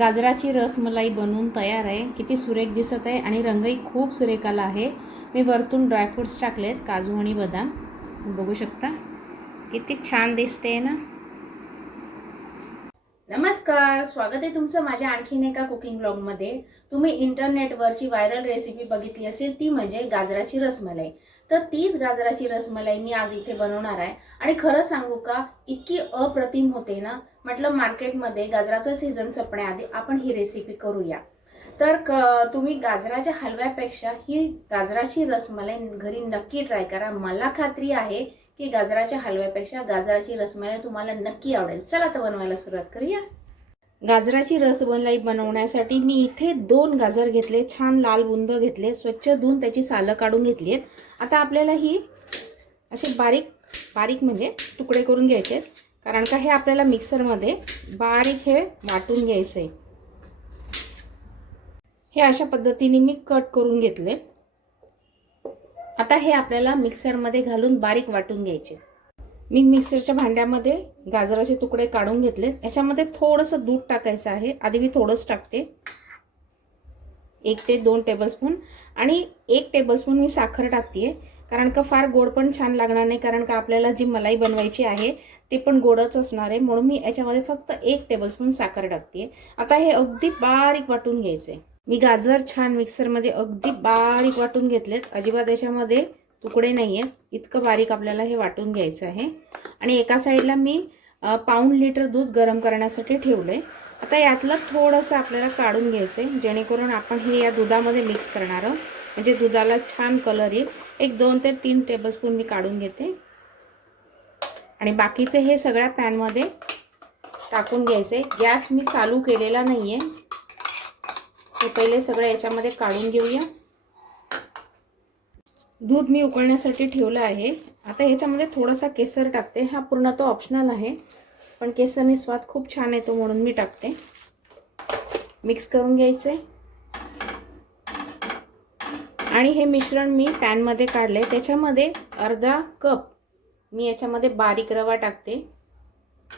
गाजराची रसमलाई बनवून तयार आहे. किती सुरेख दिसत आहे आणि रंगही खूप सुरेख आला आहे. मी वरतून ड्रायफ्रुट्स टाकलेत काजू आणि बदाम. बघू शकता? किती छान दिसते ना? नमस्कार स्वागत आहे तुमचं माझ्या आणखीन एका कुकिंग ब्लॉगमध्ये तुम्ही इंटरनेटवरची व्हायरल रेसिपी बघितली असेल ती म्हणजे गाजराची रसमलाई. तर तीच गाजराची रसमलाई मी आज इथे बनवणार आहे. आणि खरं सांगू का इतकी अप्रतिम होते ना म्हटलं मार्केटमध्ये गाजराचा सीझन संपण्याआधी आपण ही रेसिपी करूया. तर क तुम्ही गाजराच्या हलव्यापेक्षा ही गाजराची रसमलाई घरी नक्की ट्राय करा. मला खात्री आहे की गाजराच्या हलव्यापेक्षा गाजराची रसमलाई तुम्हाला नक्की आवडेल. चला तर बनवायला सुरुवात करूया. गाजराची रसमलाई बनवण्यासाठी मी इथे दोन गाजर घेतले छान लाल बुंद घेतले स्वच्छ धुवून त्याची सालं काढून घेतली आहेत. आता आपल्याला ही असे बारीक बारीक म्हणजे तुकडे करून घ्यायचे आहेत. कारण का हे आपल्याला मिक्सरमध्ये बारीक हे वाटून घ्यायचं आहे हे अशा पद्धतीने मी कट करून घेतले. आता हे आपल्याला मिक्सरमध्ये घालून बारीक वाटून घ्यायचे. मी मिक्सरच्या भांड्यामध्ये गाजराचे तुकडे काढून घेतले याच्यामध्ये थोडंसं दूध टाकायचं आहे. आधी मी थोडंच टाकते. एक ते दोन टेबलस्पून आणि एक टेबलस्पून मी साखर टाकते कारण का फार गोड पण छान लागणार नाही. कारण का आपल्याला जी मलाई बनवायची आहे ते पण गोडच असणार आहे. म्हणून मी याच्यामध्ये फक्त एक टेबलस्पून साखर टाकते आता हे अगदी बारीक वाटून घ्यायचं आहे मी गाजर छान मिक्सरमध्ये अगदी बारीक वाटून घेतलेत. अजिबात याच्यामध्ये तुकडे नाही आहेत इतकं बारीक आपल्याला हे वाटून घ्यायचं आहे. आणि एका साईडला मी पाऊण लिटर दूध गरम करण्यासाठी ठेवलं आहे आता यातलं थोडंसं आपल्याला काढून घ्यायचं आहे जेणेकरून आपण हे या दुधामध्ये मिक्स करणार आहोत. म्हणजे दुधाला छान कलर येईल. एक दोन ते तीन टेबलस्पून मी काढून घेते. आणि बाकीचे हे सगळ्या पॅनमध्ये टाकून घ्यायचे गॅस मी चालू केलेला नाही आहे हे पहिले सगळं याच्यामध्ये काढून घेऊया. दूध मी उकळण्यासाठी ठेवलं आहे. आता ह्याच्यामध्ये थोडासा केसर टाकते. हा पूर्ण तो ऑप्शनल आहे. पण केसरने स्वाद खूप छान येतो म्हणून मी टाकते. मिक्स करून घ्यायचे. आणि हे मिश्रण मी पॅनमध्ये काढले. त्याच्यामध्ये अर्धा कप मी याच्यामध्ये बारीक रवा टाकते.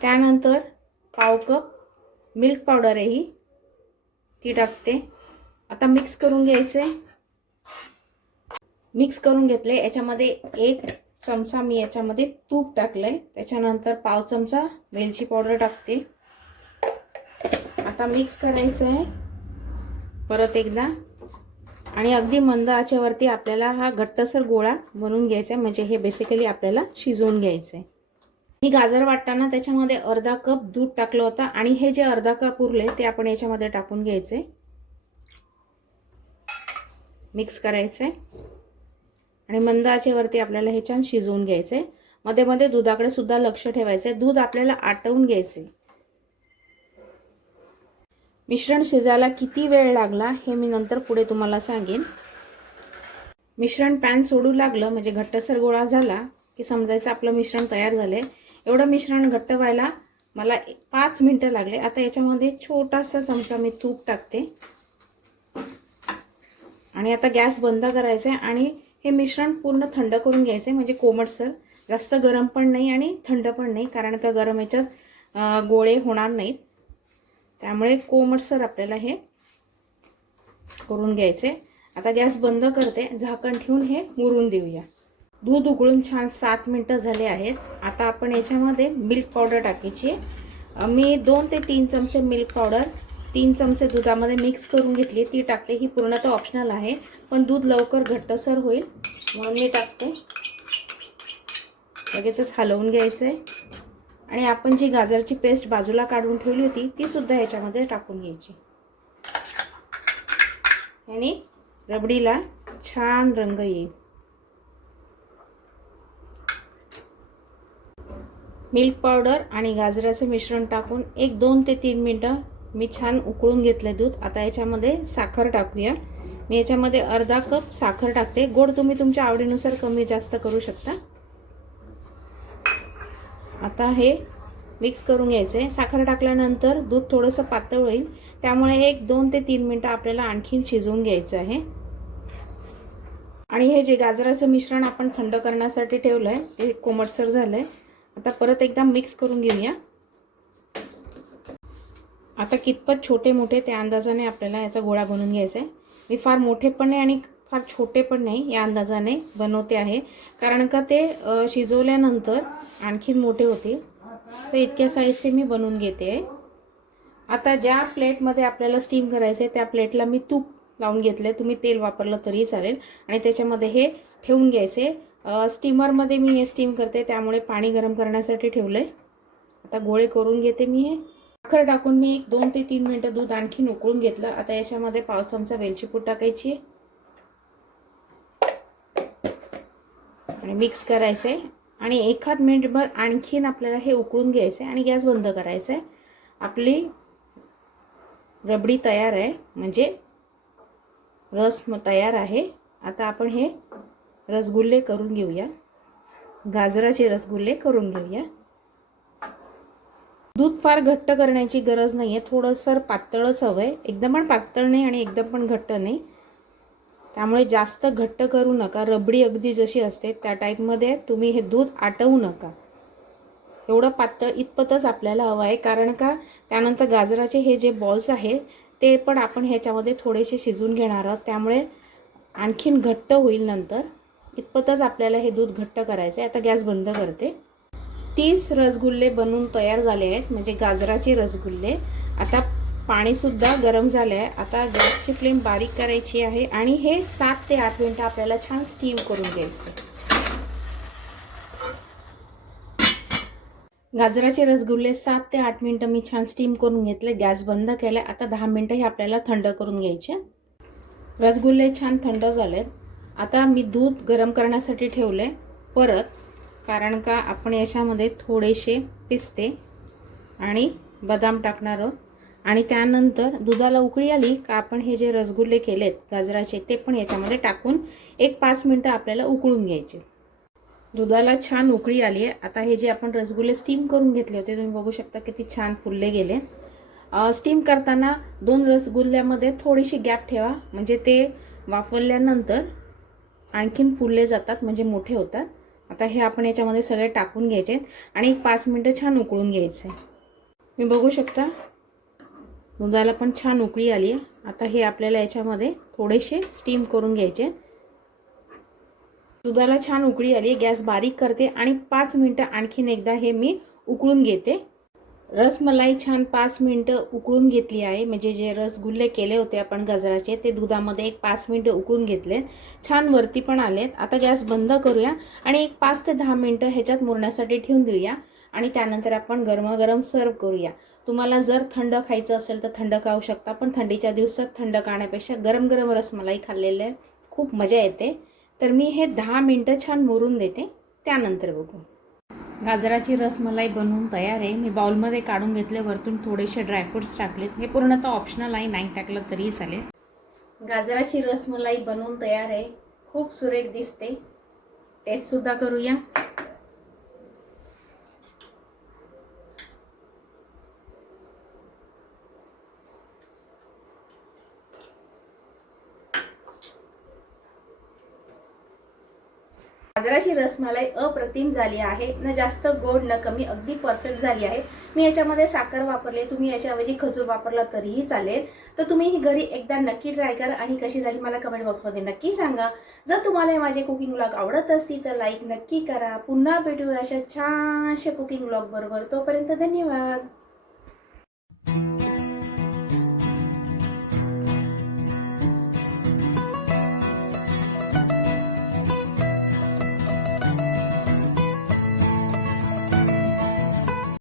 त्यानंतर पाव कप मिल्क पावडर ही. ती टाकते. आता मिक्स करून घ्यायचे. मिक्स करून घेतले. याच्यामध्ये एक चमचा मी याच्यामध्ये तूप टाकलं आहे त्याच्यानंतर पाव चमचा वेलची पावडर टाकते. आता मिक्स करायचं आहे परत एकदा. आणि अगदी मंद आचेवरती आपल्याला हा घट्टसर गोळा बनवून घ्यायचा आहे म्हणजे हे बेसिकली आपल्याला शिजवून घ्यायचं आहे मी गाजर वाटताना त्याच्यामध्ये अर्धा कप दूध टाकलं होतं. आणि हे जे अर्धा कप उरले ते आपण याच्यामध्ये टाकून घ्यायचे मिक्स करायचं. आहे आणि मंद आचेवरती आपल्याला हे छान शिजवून घ्यायचं. आहे मध्ये मध्ये दुधाकडे सुद्धा लक्ष ठेवायचं. आहे दूध आपल्याला आटवून घ्यायचे. मिश्रण शिजायला किती वेळ लागला हे मी नंतर पुढे तुम्हाला सांगेन. मिश्रण पॅन सोडू लागलं म्हणजे घट्टसर गोळा झाला की समजायचं आपलं मिश्रण तयार झालं आहे एवढं मिश्रण घट्ट व्हायला मला पाच मिनटं लागले. आता याच्यामध्ये छोटासा चमचा मी तूप टाकते. आणि आता गॅस बंद करायचा आहे आणि हे मिश्रण पूर्ण थंड करून घ्यायचं आहे म्हणजे कोमटसर जास्त गरम पण नाही आणि थंड पण नाही कारण का गरम याच्यात गोळे होणार नाहीत. त्यामुळे कोमटसर आपल्याला हे करून घ्यायचे आता गॅस बंद करते झाकण ठेवून हे मुरून देऊया. दूध उकळून छान सात मिनटं झाले आहेत. आता आपण याच्यामध्ये मिल्क पावडर टाकायची मी दोन ते तीन चमचे मिल्क पावडर तीन चमचे दुधामध्ये मिक्स करून घेतली ती टाकते. ही पूर्णतः ऑप्शनल आहे पण दूध लवकर घट्टसर होईल. म्हणून मी टाकते. लगेचच हलवून घ्यायचं आहे आणि आपण जी गाजरची पेस्ट बाजूला काढून ठेवली होती ती सुद्धा ह्याच्यामध्ये टाकून घ्यायची. आणि रबडीला छान रंग येईल. मिल्क पावडर आणि गाजराचं मिश्रण टाकून एक दोन ते तीन मिनटं मी छान उकळून घेतलं दूध. आता याच्यामध्ये साखर टाकूया. मी याच्यामध्ये अर्धा कप साखर टाकते. गोड तुम्ही तुमच्या आवडीनुसार कमी जास्त करू शकता. आता हे मिक्स करून घ्यायचं. आहे साखर टाकल्यानंतर दूध थोडंसं पातळ होईल. त्यामुळे एक दोन ते तीन मिनटं आपल्याला आणखीन शिजवून घ्यायचं आहे. आणि हे जे गाजराचं मिश्रण आपण थंड करण्यासाठी ठेवलं आहे ते कोमटसर झालं आहे आता परत एकदा मिक्स करून घेऊया. आता कितपत छोटे मोठे त्या अंदाजाने आपल्याला याचा गोळा बनवून घ्यायचा आहे. मी फार मोठे पण नाही आणि फार छोटे पण नाही या अंदाजाने बनवते आहे. कारण का ते शिजवल्यानंतर आणखीन मोठे होतील. तर इतक्या साईजचे मी बनवून घेते आहे. आता ज्या प्लेटमध्ये आपल्याला स्टीम करायचं आहे त्या प्लेटला मी तूप लावून घेतलं आहे तुम्ही तेल वापरलं तरी चालेल. आणि त्याच्यामध्ये हे ठेवून घ्यायचे. स्टीमरमध्ये मी हे स्टीम करते. त्यामुळे पाणी गरम करण्यासाठी ठेवलं आहे आता गोळे करून घेते मी हे. साखर टाकून मी एक दोन ते तीन मिनटं दूध आणखीन उकळून घेतलं. आता याच्यामध्ये पाव चमचा वेलचीपूड टाकायची. आणि मिक्स करायचं आहे आणि एखाद मिनिटभर आणखीन आपल्याला हे उकळून घ्यायचं आहे आणि गॅस बंद करायचा आहे आपली रबडी तयार आहे. म्हणजे रस तयार आहे. आता आपण हे रसगुल्ले करून घेऊया. गाजराचे रसगुल्ले करून घेऊया. दूध फार घट्ट करण्याची गरज नाही आहे थोडंसं पातळच हवं आहे एकदम पण पातळ नाही आणि एकदम पण घट्ट नाही. त्यामुळे जास्त घट्ट करू नका. रबडी अगदी जशी असते त्या टाईपमध्ये तुम्ही हे दूध आटवू नका. एवढं पातळ इतपतच आपल्याला हवं आहे. कारण का? त्यानंतर गाजराचे हे जे बॉल्स आहे ते पण आपण ह्याच्यामध्ये थोडेसे शिजून घेणार आहोत. त्यामुळे आणखीन घट्ट होईल नंतर. इतपतच आपल्याला हे दूध घट्ट करायचं आहे आता गॅस बंद करते. तीस रसगुल्ले बनवून तयार झाले आहेत म्हणजे गाजराचे रसगुल्ले. आता पाणीसुद्धा गरम झालं आहे आता गॅसची फ्लेम बारीक करायची आहे आणि हे सात ते आठ मिनटं आपल्याला छान स्टीम करून घ्यायचं गाजराचे रसगुल्ले सात ते आठ मिनटं मी छान स्टीम करून घेतले. गॅस बंद केला आता दहा मिनटं हे आपल्याला थंड करून घ्यायचे. रसगुल्ले छान थंड झालेत. आता मी दूध गरम करण्यासाठी ठेवले परत कारण का आपण याच्यामध्ये थोडेसे पिस्ते आणि बदाम टाकणार आहोत. आणि त्यानंतर दुधाला उकळी आली का आपण हे जे रसगुल्ले केलेत गाजराचे ते पण याच्यामध्ये टाकून एक पाच मिनटं आपल्याला उकळून घ्यायचे. दुधाला छान उकळी आली आहे. आता हे जे आपण रसगुल्ले स्टीम करून घेतले होते तुम्ही बघू शकता किती छान फुलले गेले. स्टीम करताना दोन रसगुल्ल्यामध्ये थोडीशी गॅप ठेवा. म्हणजे ते वाफवल्यानंतर आणखीन फुलले जातात म्हणजे मोठे होतात. आता हे आपण याच्यामध्ये सगळे टाकून घ्यायचे आणि एक पाच मिनटं छान उकळून घ्यायचं. आहे मी बघू शकता? दुधाला पण छान उकळी आली आहे. आता हे आपल्याला याच्यामध्ये थोडेसे स्टीम करून घ्यायचे. दुधाला छान उकळी आली गॅस बारीक करते आणि पाच मिनटं आणखीन एकदा हे मी उकळून घेते. रसमलाई छान पाच मिनटं उकळून घेतली आहे. म्हणजे जे रसगुल्ले केले होते आपण गजराचे ते दुधामध्ये एक पाच मिनटं उकळून घेतले. छान वरती पण आलेत. आता गॅस बंद करूया आणि एक पाच ते दहा मिनटं ह्याच्यात मुरण्यासाठी ठेवून देऊया. आणि त्यानंतर आपण गरमागरम सर्व करूया. तुम्हाला जर थंड खायचं असेल तर थंड खाऊ शकता पण थंडीच्या दिवसात थंड खाण्यापेक्षा गरम गरम रसमलाई खाल्लेले खूप मजा येते. तर मी हे दहा मिनटं छान मुरून देते. त्यानंतर बघू. गाजराची रसमलाई बनवून तयार आहे. मी बाउलमध्ये काढून घेतले. वरतून थोडेसे ड्रायफ्रुट्स टाकलेत. हे पूर्णतः ऑप्शनल आहे. नाही टाकलं तरीही चालेल. गाजराची रसमलाई बनवून तयार आहे. खूप सुरेख दिसते. टेस्टसुद्धा करूया. गाजराची रसमलाई अप्रतिम झाली आहे. न जास्त गोड न कमी अगदी परफेक्ट झाली आहे. मी याच्यामध्ये साखर वापरली तुम्ही याच्याऐवजी खजूर वापरला तरीही चालेल. तर तुम्ही ही घरी एकदा नक्की ट्राय करा आणि कशी झाली मला कमेंट बॉक्समध्ये नक्की सांगा. जर तुम्हाला माझे कुकिंग ब्लॉग आवडत असतील तर लाईक नक्की करा. पुन्हा भेटूया अशा छानशा कुकिंग ब्लॉग बरोबर. तोपर्यंत धन्यवाद.